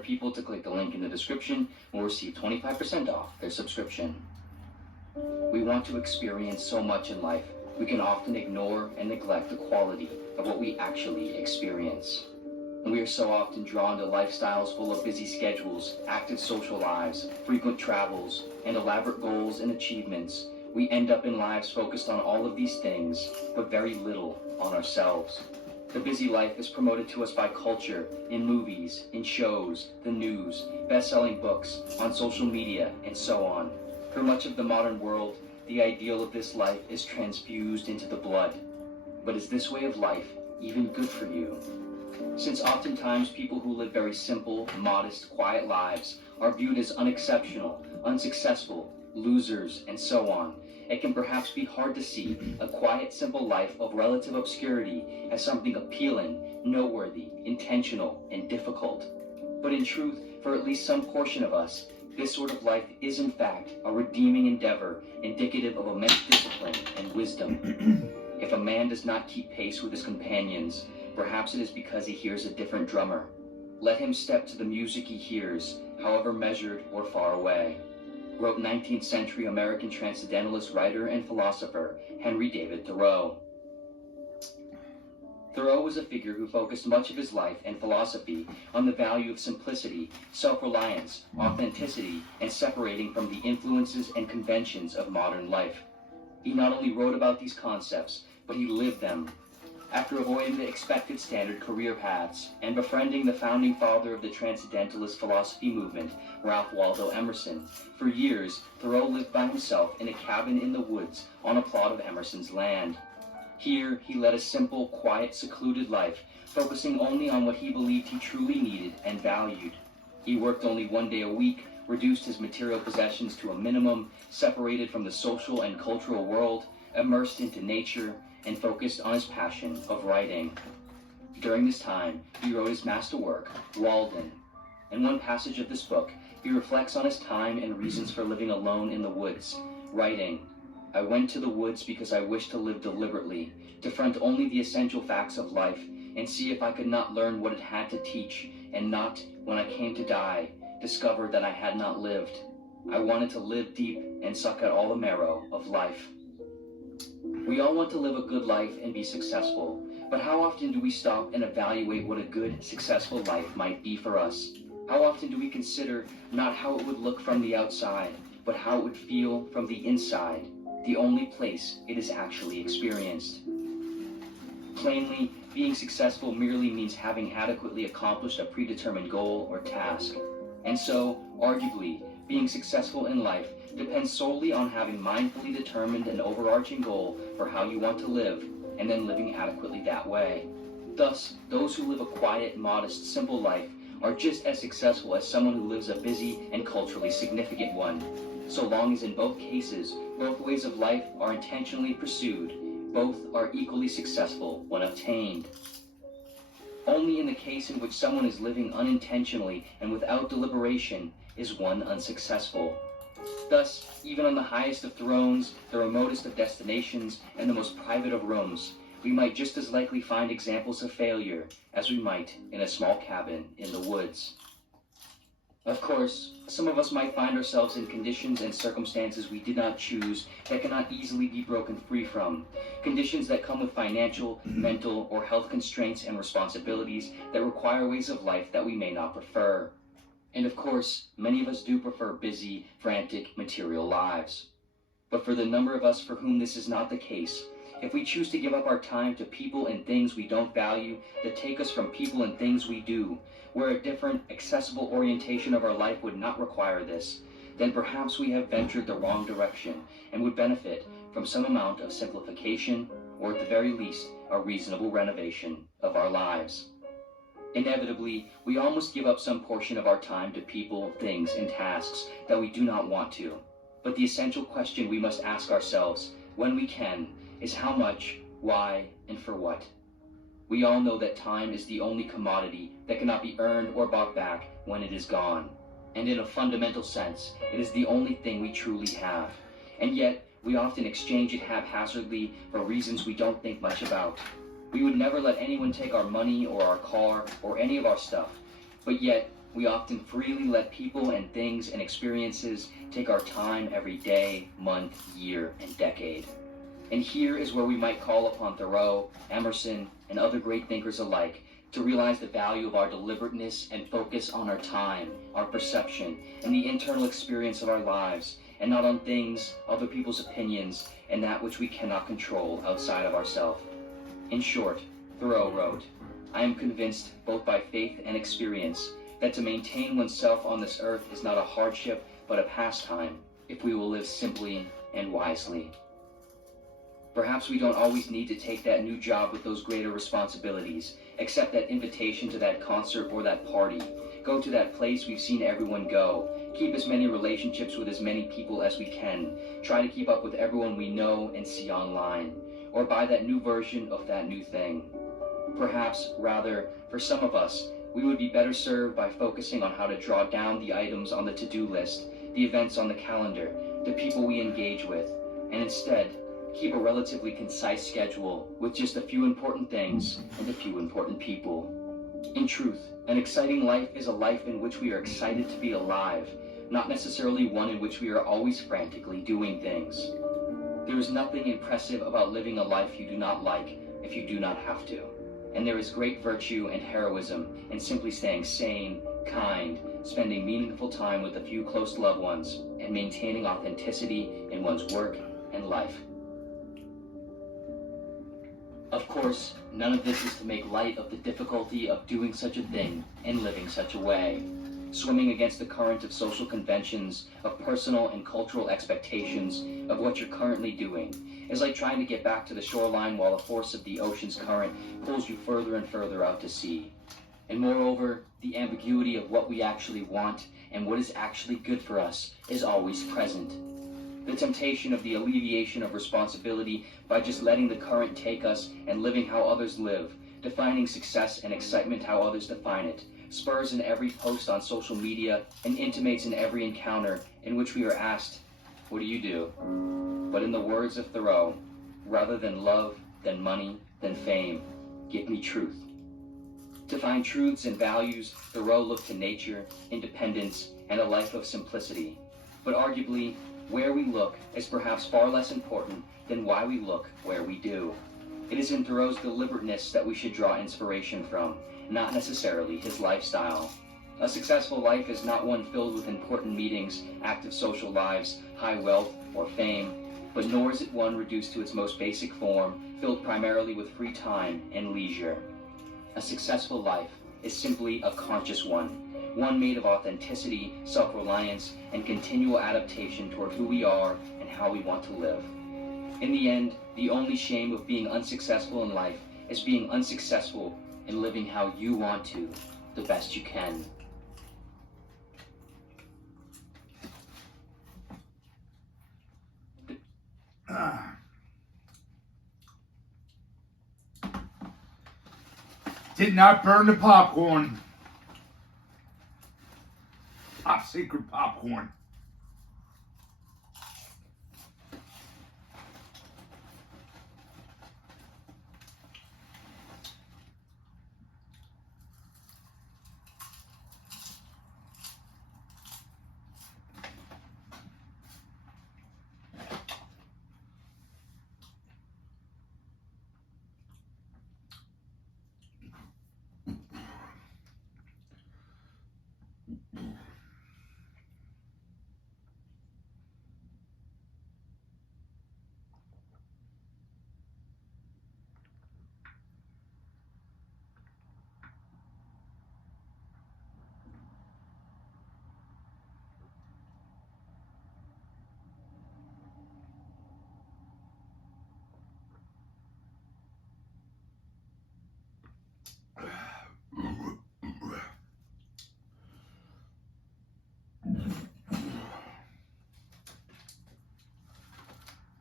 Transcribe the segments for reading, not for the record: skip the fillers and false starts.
people to click the link in the description will receive 25% off their subscription. We want to experience so much in life, we can often ignore and neglect the quality of what we actually experience. And we are so often drawn to lifestyles full of busy schedules, active social lives, frequent travels, and elaborate goals and achievements. We end up in lives focused on all of these things, but very little on ourselves. The busy life is promoted to us by culture, in movies, in shows, the news, best-selling books, on social media, and so on. For much of the modern world, the ideal of this life is transfused into the blood. But is this way of life even good for you? Since oftentimes people who live very simple, modest, quiet lives are viewed as unexceptional, unsuccessful, losers, and so on, it can perhaps be hard to see a quiet, simple life of relative obscurity as something appealing, noteworthy, intentional, and difficult. But in truth, for at least some portion of us, this sort of life is in fact a redeeming endeavor indicative of immense discipline and wisdom. If a man does not keep pace with his companions, perhaps it is because he hears a different drummer. Let him step to the music he hears, however measured or far away, wrote 19th century American transcendentalist writer and philosopher Henry David Thoreau. Thoreau was a figure who focused much of his life and philosophy on the value of simplicity, self-reliance, authenticity, and separating from the influences and conventions of modern life. He not only wrote about these concepts, but he lived them. After avoiding the expected standard career paths and befriending the founding father of the Transcendentalist philosophy movement, Ralph Waldo Emerson, for years Thoreau lived by himself in a cabin in the woods on a plot of Emerson's land. Here he led a simple, quiet, secluded life, focusing only on what he believed he truly needed and valued. He worked only one day a week, reduced his material possessions to a minimum, separated from the social and cultural world, immersed into nature, and focused on his passion of writing. During this time, he wrote his masterwork, Walden. In one passage of this book, he reflects on his time and reasons for living alone in the woods, writing, "I went to the woods because I wished to live deliberately, to front only the essential facts of life, and see if I could not learn what it had to teach, and not, when I came to die, discover that I had not lived. I wanted to live deep and suck out all the marrow of life." We all want to live a good life and be successful, but how often do we stop and evaluate what a good, successful life might be for us? How often do we consider not how it would look from the outside, but how it would feel from the inside, the only place it is actually experienced? Plainly, being successful merely means having adequately accomplished a predetermined goal or task. And so, arguably, being successful in life depends solely on having mindfully determined an overarching goal for how you want to live, and then living adequately that way. Thus, those who live a quiet, modest, simple life are just as successful as someone who lives a busy and culturally significant one, so long as in both cases, both ways of life are intentionally pursued, both are equally successful when obtained. Only in the case in which someone is living unintentionally and without deliberation is one unsuccessful. Thus, even on the highest of thrones, the remotest of destinations, and the most private of rooms, we might just as likely find examples of failure as we might in a small cabin in the woods. Of course, some of us might find ourselves in conditions and circumstances we did not choose that cannot easily be broken free from, conditions that come with financial, mental, or health constraints and responsibilities that require ways of life that we may not prefer. And of course, many of us do prefer busy, frantic, material lives. But for the number of us for whom this is not the case, if we choose to give up our time to people and things we don't value that take us from people and things we do, where a different, accessible orientation of our life would not require this, then perhaps we have ventured the wrong direction and would benefit from some amount of simplification, or at the very least, a reasonable renovation of our lives. Inevitably, we all must give up some portion of our time to people, things, and tasks that we do not want to. But the essential question we must ask ourselves, when we can, is how much, why, and for what. We all know that time is the only commodity that cannot be earned or bought back when it is gone. And in a fundamental sense, it is the only thing we truly have. And yet, we often exchange it haphazardly for reasons we don't think much about. We would never let anyone take our money or our car or any of our stuff, but yet We often freely let people and things and experiences take our time every day, month, year, and decade. And here is where we might call upon Thoreau, Emerson, and other great thinkers alike to realize the value of our deliberateness and focus on our time, our perception, and the internal experience of our lives, and not on things, other people's opinions, and that which we cannot control outside of ourselves. In short, Thoreau wrote, "I am convinced, both by faith and experience, that to maintain oneself on this earth is not a hardship, but a pastime, if we will live simply and wisely." Perhaps we don't always need to take that new job with those greater responsibilities, accept that invitation to that concert or that party, go to that place we've seen everyone go, keep as many relationships with as many people as we can, try to keep up with everyone we know and see online, or buy that new version of that new thing. Perhaps, rather, for some of us, we would be better served by focusing on how to draw down the items on the to-do list, the events on the calendar, the people we engage with, and instead, keep a relatively concise schedule with just a few important things and a few important people. In truth, an exciting life is a life in which we are excited to be alive, not necessarily one in which we are always frantically doing things. There is nothing impressive about living a life you do not like if you do not have to. And there is great virtue and heroism in simply staying sane, kind, spending meaningful time with a few close loved ones, and maintaining authenticity in one's work and life. Of course, none of this is to make light of the difficulty of doing such a thing and living such a way. Swimming against the current of social conventions, of personal and cultural expectations of what you're currently doing, is like trying to get back to the shoreline while the force of the ocean's current pulls you further and further out to sea. And moreover, the ambiguity of what we actually want and what is actually good for us is always present. The temptation of the alleviation of responsibility by just letting the current take us and living how others live, defining success and excitement how others define it, spurs in every post on social media and intimates in every encounter in which we are asked, "What do you do?" But in the words of Thoreau, rather than love, than money, than fame, give me truth. To find truths and values, Thoreau looked to nature, independence, and a life of simplicity. But arguably, where we look is perhaps far less important than why we look where we do. It is in Thoreau's deliberateness that we should draw inspiration from, not necessarily his lifestyle. A successful life is not one filled with important meetings, active social lives, high wealth, or fame, but nor is it one reduced to its most basic form, filled primarily with free time and leisure. A successful life is simply a conscious one made of authenticity, self-reliance, and continual adaptation toward who we are and how we want to live. In the end, the only shame of being unsuccessful in life is being unsuccessful in living how you want to, the best you can. Did not burn the popcorn. Top secret popcorn.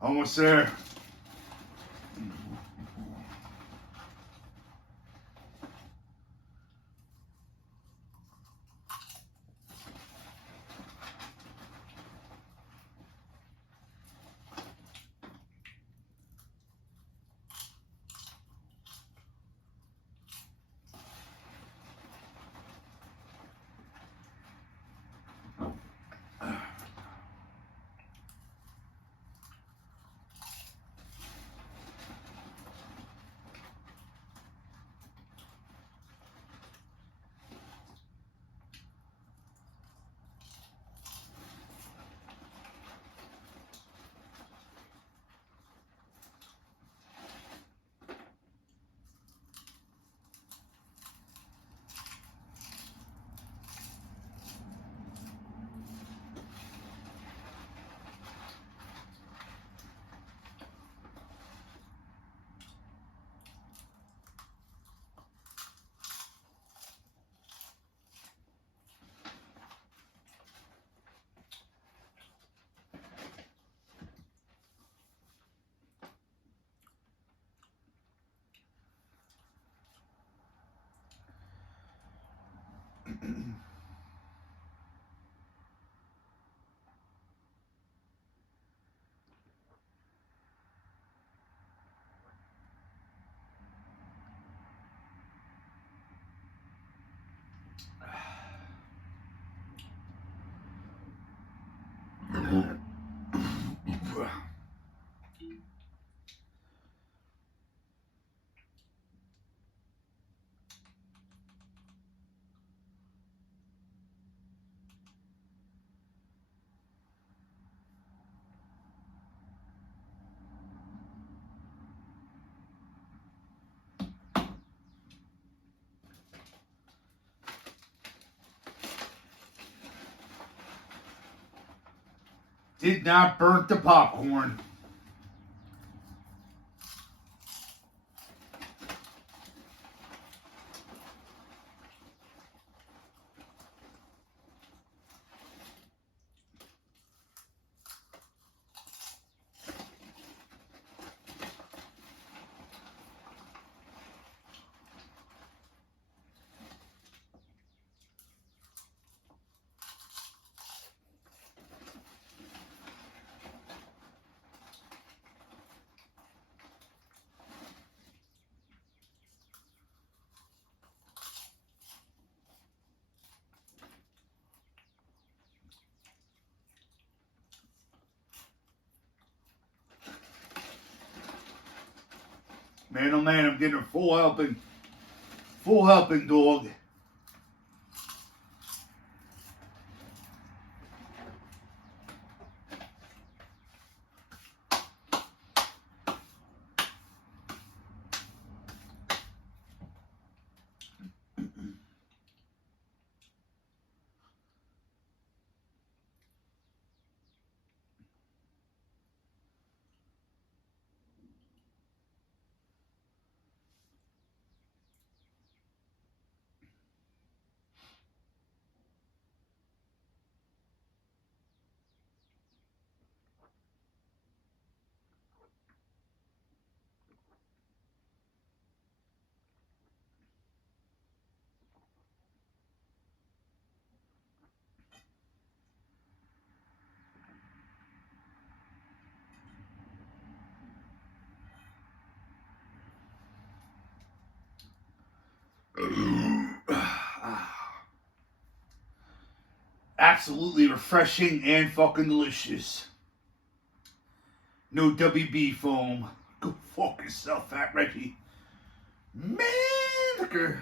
Almost there. Did not burn the popcorn. Man, oh man, I'm getting a full helping, dog. Absolutely refreshing and fucking delicious. No WB foam. Go fuck yourself, Fat Reggie. Man, liquor.